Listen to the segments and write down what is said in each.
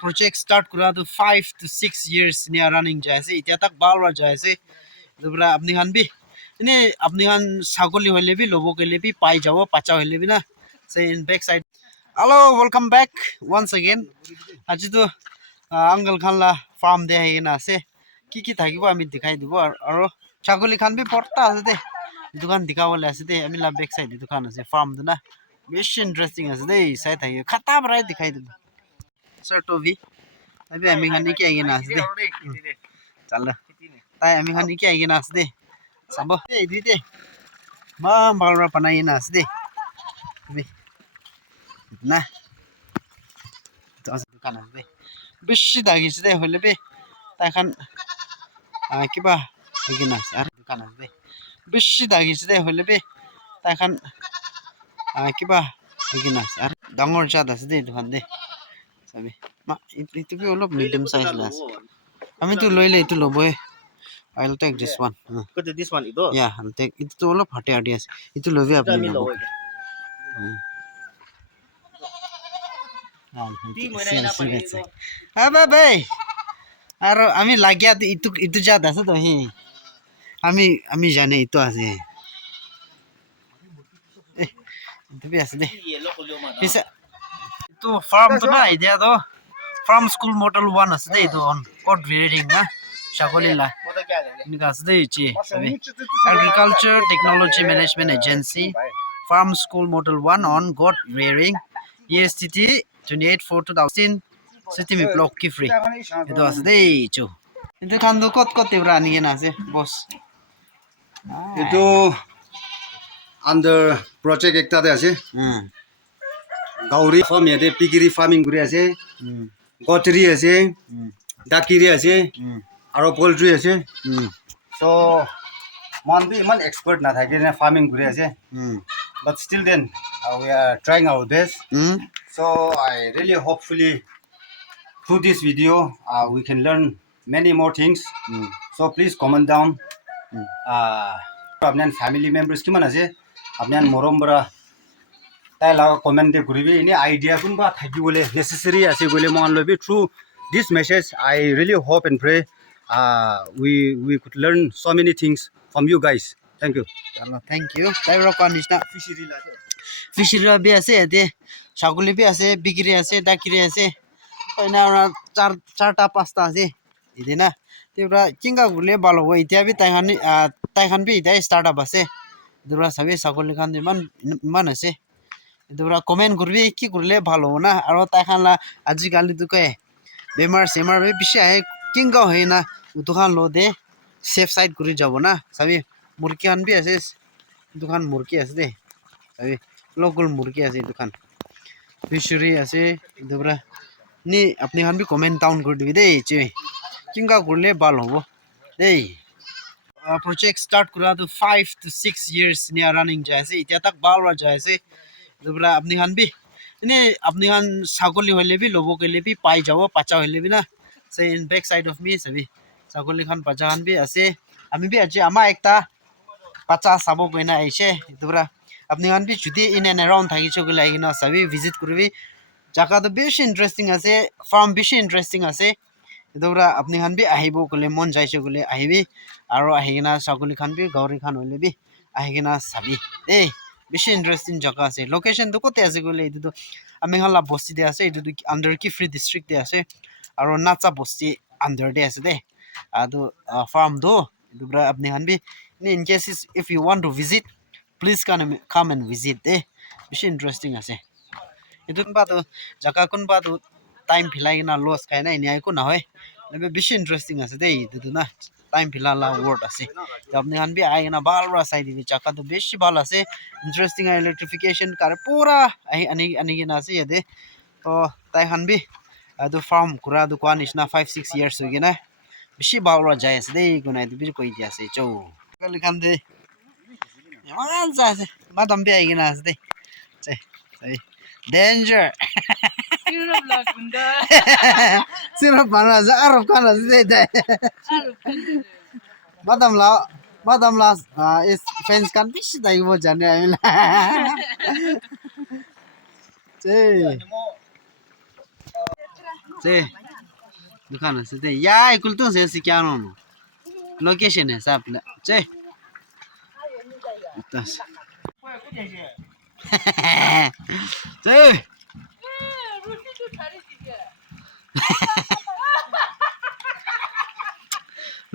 project start kura to 5 to 6 years near running jaise itia tak balwa jaise dubra apni han bi ini apni han sagoli hoile bi lobo kele bi pai jabo pacha hoile bi na say in back side. Hello, welcome back once again. Aji to uncle khan la farm de hai na ase ki thakibo ami dikhai dibo aro sagoli khan bi porta ase de dukan dikawale ase de ami la back side dukan ase farm de na besh interesting ase de sai thaki khata brai dikhai dibo sir to vi abi ami khan ki agi na ase de chalo tai ami khan ki agi na ase de sabo de dite ma balra panai na ase de abi na to ase dukan ase de besh dagi ase de hole be tai khan kiba agi na ase dukan ase de besh dagi ase de hole be tai khan kiba agi na ase dangor chat ase de dukan de sabi ma itu bi olop medium size la ase ami tu loile itu loboy. I'll take this one. Put this one ito. Yeah, I'll take it to all of hati ideas. Itu lobi apni lobo. Abe be. Aro ami lagya itu jat ase to hi. Ami jane itu ase. Itu bi ase de. Bisa itu farm to na idea to. Farm school model 1 ase de itu on code reading na. Shagolila. Agriculture Technology Management Agency Farm School Model 1 on goat rearing ESTT 28/4/2016 City mi block Kifri itu asde chu itu kan do kot tibrani na se boss itu under project ekta de ase gauri farm yate piggery farming guri ase goatry ase dakiri ase aro poultry ase so man bi man expert na thake na farming guri ase but still then we are trying our best so I really hopefully through this video we can learn many more things so please comment down apnan family members kiman ase apnan morom bra tai la comment de guribi ini idea kun ba thaki bole necessary ase gole mon lobi through this message I really hope and pray we could learn so many things from you guys. Thank you. Thank you. Tai rokan is na fishery bi ase de saguli bi ase bigiri ase dakiri ase na charta pasta ase idina tibra kinga gule balo go itia bi tai khan bi dai startup ase dura sabi saguli khan man ase dura comment gurbi ki gurle bhalo na aro tai khan la aji gali du ke bemar semar bi bishi ahe kinga hoina dukan lo de safe side guri jabo na sabi murki han bi ase dukan murki ase de sabi local murki ase dukan fishery ase dura ni apni han bi comment down kar dibi de che kinga gurle bal hobo dei project start kura to 5 to 6 years near running jaise itia tak balwa jaise dura apni han bi ini apni han sagoli hoile bi lobo kele bi pai jabo pacha hoile bi na say in back side of me sabi sagoli khan pacha han bi ase ami bi aje ama ekta pacha sabo goina aise dura apni han bi judi in and around thagi chogila ina sabi visit kurbi jaga to besh interesting ase farm besh interesting ase dura apni han bi ahibo kole mon jaise kole ahibi aro ahigina sagoli khan bi gauri khan hoile bi ahigina sabi besh interesting jaga ase location to kote ase kole itu to ami khan la bosti de ase itu under Kifri district de ase aro nacha bosti under de ase de adu farm do dura apni han bi in case if you want to visit please come and visit besh interesting ase itu ba to jaga kun ba to time philai na loss kai na ini ko na hoy lebe besh interesting ase de itu na time philala word ase apni han bi ai na bal ra sai di jaga to besh bal ase interesting electrification kar pura ani na ase yade to tai han bi adu farm kura du kwan is na 5-6 years ho gina besh bal ra jai ase de gunai du bi koi di ase chou kal kan de yaman sa ase madam bi ai gina ase de sai danger Europe la kunda. Sirap mana za Arab kana zede. Madam la is fans kan bish dai mo jane amila. Che. 这दुकान আছে দে या कुल तो से क्या no location है सब चे दस चे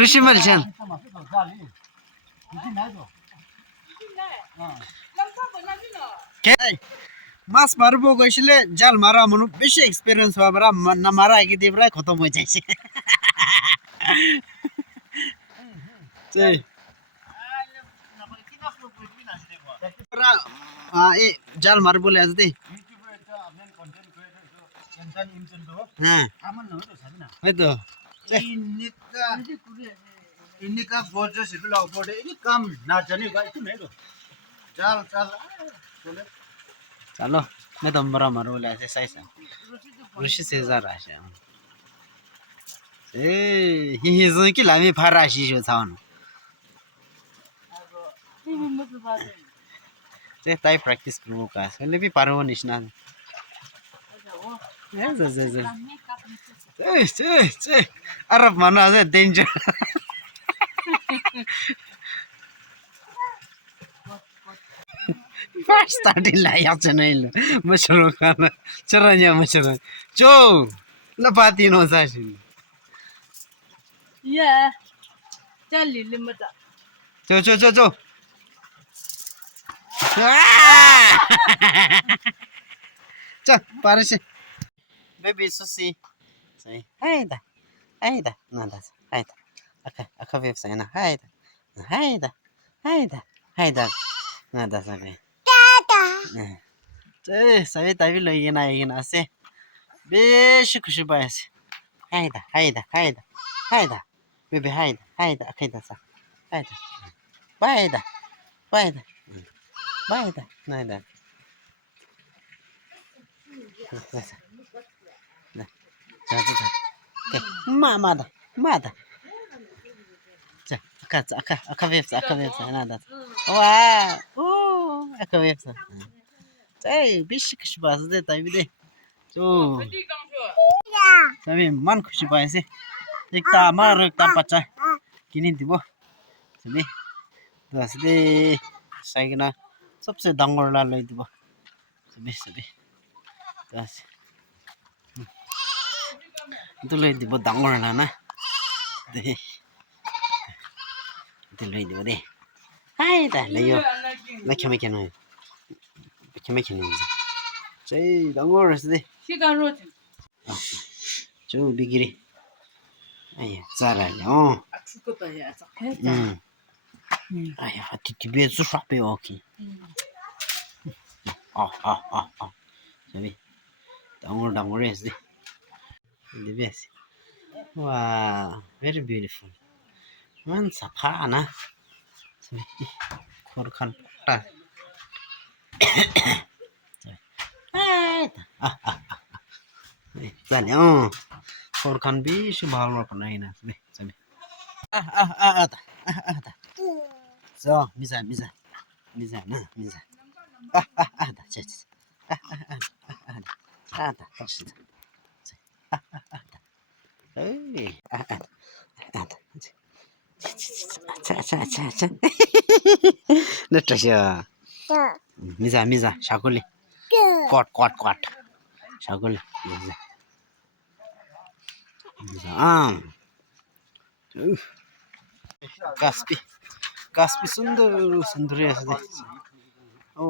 ऋषि मलशन के মাছ মারব কইছিলে জাল মারা মনু বেশি এক্সপেরিয়েন্স হওয়া মারা না মারা কি দেবরা খতম হয়ে যাইছে তে এ জাল মারব বলে আজ দে হ্যাঁ হয়তো इनका बोझ से बिला बोड़े ini kam ना जाने का itu नहीं तो चल चल चलो मैं तो बड़ा मारो बोले ऐसे सही सा ऋषि से जा रहा है ए ही जो कि लामी फारा शी जो थान ते ताई प्रैक्टिस करो का ले भी पारो निशना ए अरब मानो है danger First starting lah ya channel mushroom kana charanya mushroom cho lapati no sashi Yeah. Jali limata. cho cha parece baby susi sai haida nada haida aka vep sai na haida nada sabe 제 사회 다빌로 이기나 세 베시 쿠시바야스 하이다 베베 하이다 아카이다 사 바이다 나이다 자자자 마다 자 아카 웹스 나다 와오 아카 웹스 Hey, bishi kushi bas de tabi de. So, Di kang shu. tabi man kushi bas se. Ekta mar ekta pacha. Kini dibo. Sabi. Das de saigna सबसे डांगर ला लई दिबो. Sabi. Das. Tu lei dibo डांगर ना ना. De. Tu lei dibo de. Hai da leyo. Na keme 저희 당고르스데 시간 로지. 저 비기리 아야 잘하냐 아 죽었다 야. 아야 티티비에 수사배 오키 저기 당고르스데 리베스 와 very beautiful 만 사파나 저기 코르칸 딱 जाने फोरखान बेसी भालमा बनाइन बे सबै so मिजा ना मिजा मिजा साकुली कट साकुली कास्पी सुन्दर আছে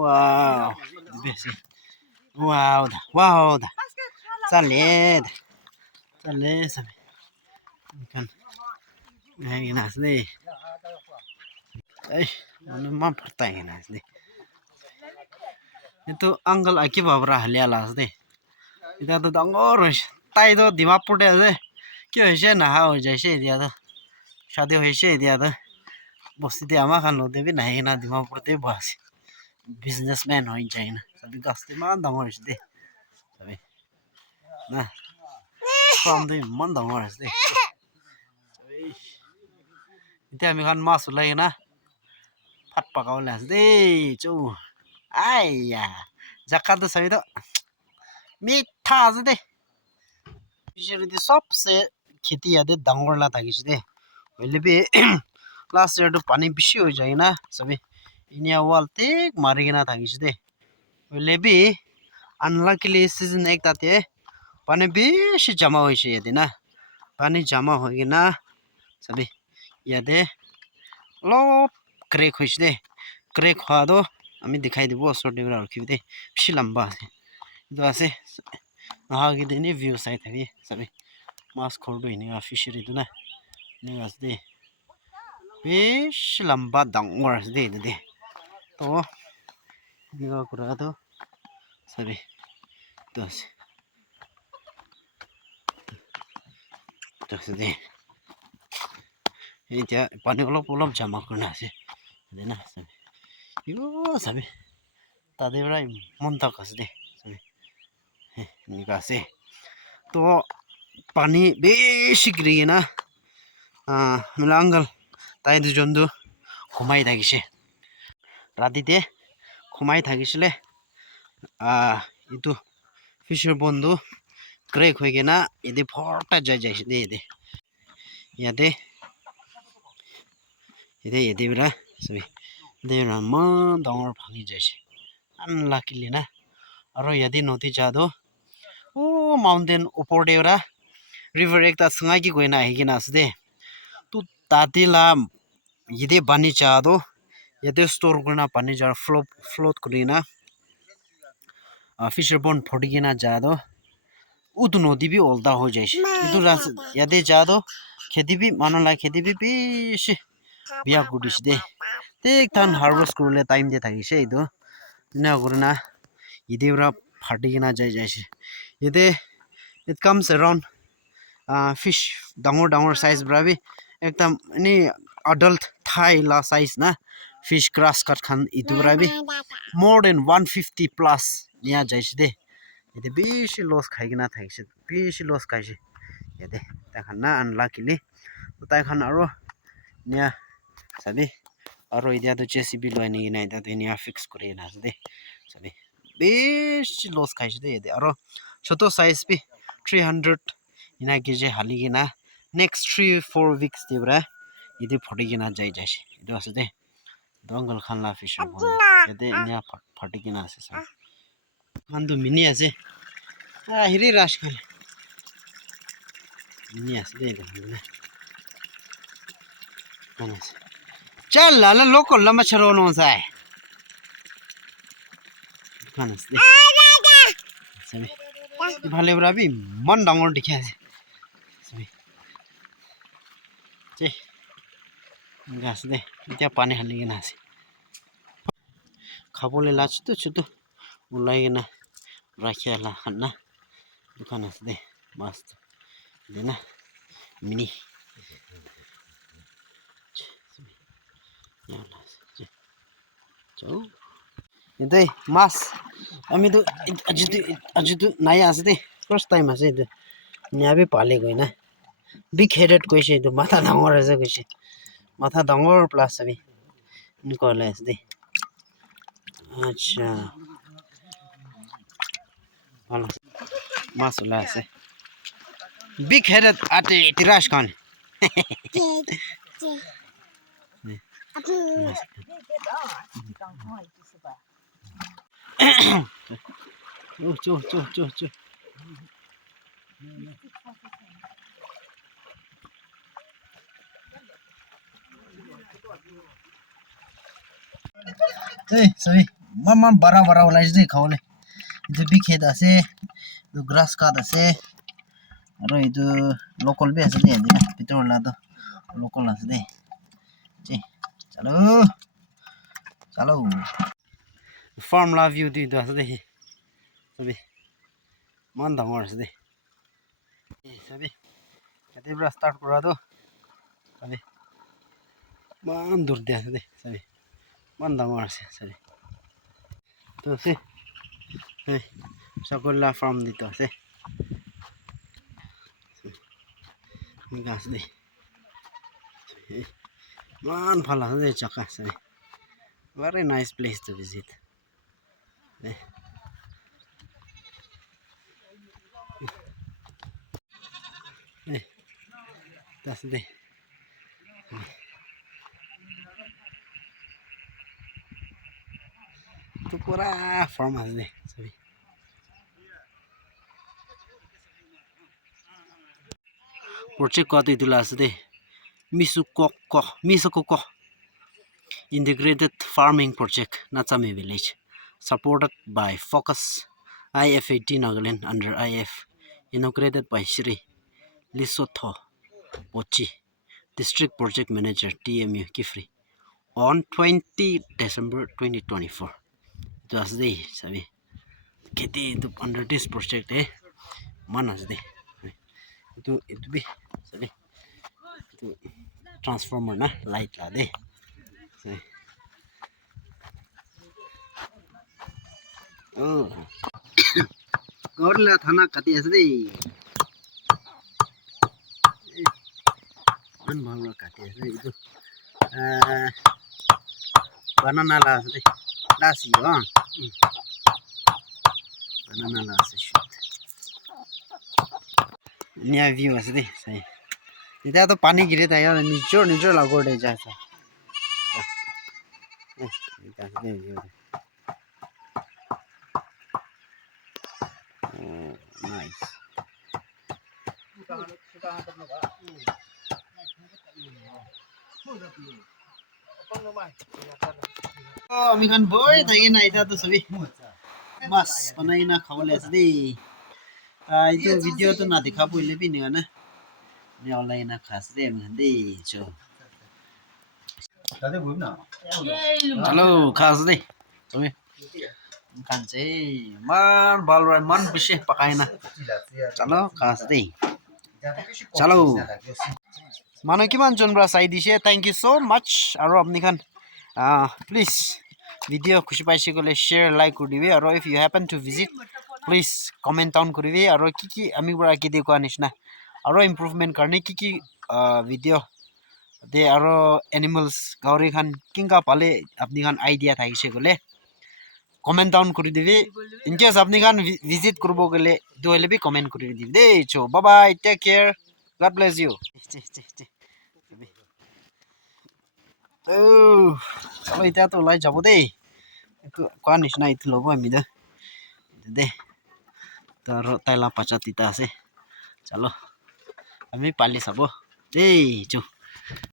वाव बेसी वाव दा चले सबै kan ini nasni mana mam pertanyaan nasni itu anggal aki babra haliala nasni itu tuh dangor tai tuh dimapur deh deh kyo hese nah ho jaise dia tuh shadi hese dia tuh bosti dia ama kan lo debi nahi na dimapur te bas businessman ho jaina sabi gaste man dangor hese sabi nah from the man dangor hese itu kami kan masuk lagi na pat pakau las deh cu ayah zakat tuh saya itu mita aja deh fishery the सबसे खेती यादे डांगरला थाकिस दे होइले बे last year तो पानी बेसी हो जाय ना सबै इनिया वाल तेक मारिगिना थाकिस दे होइले बे अनलकीली सीजन एक ताते पानी बेसी जमा होइसे यादे ना पानी जमा होगिना सबै यादे लप क्रेक होइसे दे क्रेक हुआ दो আমি দেখাই দিব ওচৰত দিবৰা ৰখিব দে বেছি লম্বা আছে ইটো আছে আহাগি দিনে ভিউ চাই থাকি সবে মাছ খৰটো এনেকুৱা ফিচাৰীটো না এনেকুৱা আছে দে বেছি লম্বা ডাঙৰ আছে দে এইটো দে তো এনেকুৱা কৰাটো সবে ইটো আছে দে এতিয়া পানী অলপ অলপ জমা কৰি আছে দে না সবে ইও সবে তাদের প্রায় মন্তক আছে দে নিকাছে তো পানি বেশি গিয়ে না মিলা আঙ্গাল তাই দুজন তো ঘুমাই থাকিছে রাতিতে ঘুমাই থাকিছিলে ইটো ফিশৰ বন্ধু ক্ৰেক হৈ কিনা এদি ফটা যাইছে দে এদে ইয়াতে এদে বিৰা সবি দে মান ডাঙৰ ভাঙি যাইছে unluckily na aro yadi noti jado o mountain upor deura river ekta sungai ki goina higina asde tu tatila yide bani chado yede store guna pani jar float kurina fisher bond phodigina jado udu nodi bi olda ho jaise idu yade jado khedi bi manala khedi bi bishi biya gudish de tek tan harvest kurule time de thagise idu না করনা ইদে ওরা ফাটি কিনা যাইছে ইদে it comes around fish ডাঙৰ size ব্রাবি একদম নি adult thai la size na fish grass cut khan itu brabi more than 150 plus nia jaise de ide beshi loss khai gina thaise beshi loss khaise ide ta khan na unluckily ta khan aro nia sabi aro idia to JCB loi ni na ida to nia fix kore na de sabi beshi loss khaise de ide aro choto size bi 300 ina keje hali gina next 3-4 weeks de bra ide photi gina jai jaise ido ase de dongal khan la fish ide nia photi gina ase sa andu mini ase hiri rash khan mini ase de na manas chal la local la macharo no sai manas de sabi ভালে ব্রাবি মন ডাঙৰ দেখি আছে sabi যে গাছ দে এতিয়া পানী হালি কিনা আছে খাবলৈ লাজটো চুটো ওলাই কিনা ৰাখি আলা খানা দোকান আছে দে মাছ দে না মিনি চাও এতে মাছ আমি তো আজি তো নাই আছে দে ফার্স্ট টাইম আছে এটা নিয়াবি পালে গই না বিগ হেডেড কইছে এটা মাথা ডাঙৰ আছে কইছে মাথা ডাঙৰ প্লাস আমি নিকলে আছে দে আচ্ছা ভালো মাছ ওলাই আছে বিগ হেডেড আতে তিরাশ খান চো sorry man bara ওলাইছে দে খাওলে ಇದು big head আছে ಇದು grass cut আছে আৰু ಇದು local be আছে দে দিনা ভিতৰ লাটো local আছে দে জি চলো farm la view দি আছে দে সবি মান ডাঙৰ আছে দে সবি এতে পৰা স্টার্ট কৰা তো সবি মান দূৰ দি আছে দে সবি মান ডাঙৰ আছে সবি তো সে সকলা ফার্ম দিতে আছে গাছ দে মান ভাল আছে দে জাগা সবি very nice place to visit that's the tu pura form as de sabi project ko tu la de misukok integrated farming project Nachame village supported by Focus IF18 Nagaland under IF inaugurated by Shri Lisotho Pochi District Project Manager TMU Kifri on 20 December 2024 just the sabi keti under this project manas de itu bi sabi itu transformer na light la de sabi oh gorla thana kati asde man bhalo kati asde itu banana la asde la si banana la se shoot nya view asde sai এটা তো পানি গিরে তাই নিচর নিচর লাগোড়ে যায় এটা আসলে nice আমি খান বই তাই না এটা তো সবই মাছ বানাই না খাবলে আছে দেই itu video tu na dikha pui lebi ni na ni online na khas de man de cho Tadi buim na. hello khas de chome kan che man balran man bishe pakai na chalo khas de chalo mano kiman jon bra sai dishe thank you so much aro apni khan please video khushi paise gole share like koribe aro if you happen to visit please comment down koribe aro ki ami bra ki de ko anishna aro improvement karne ki video de aro animals gauri khan kinga pale apni khan idea thaise gole comment down kori dibe in case apni khan visit korbo gele do hele bi comment kori dibe de cho bye bye take care god bless you oh chalo ita to lai jabo de ko anishna itu lobo ami de taro taila pachatita ase chalo ami pali sabo ei chu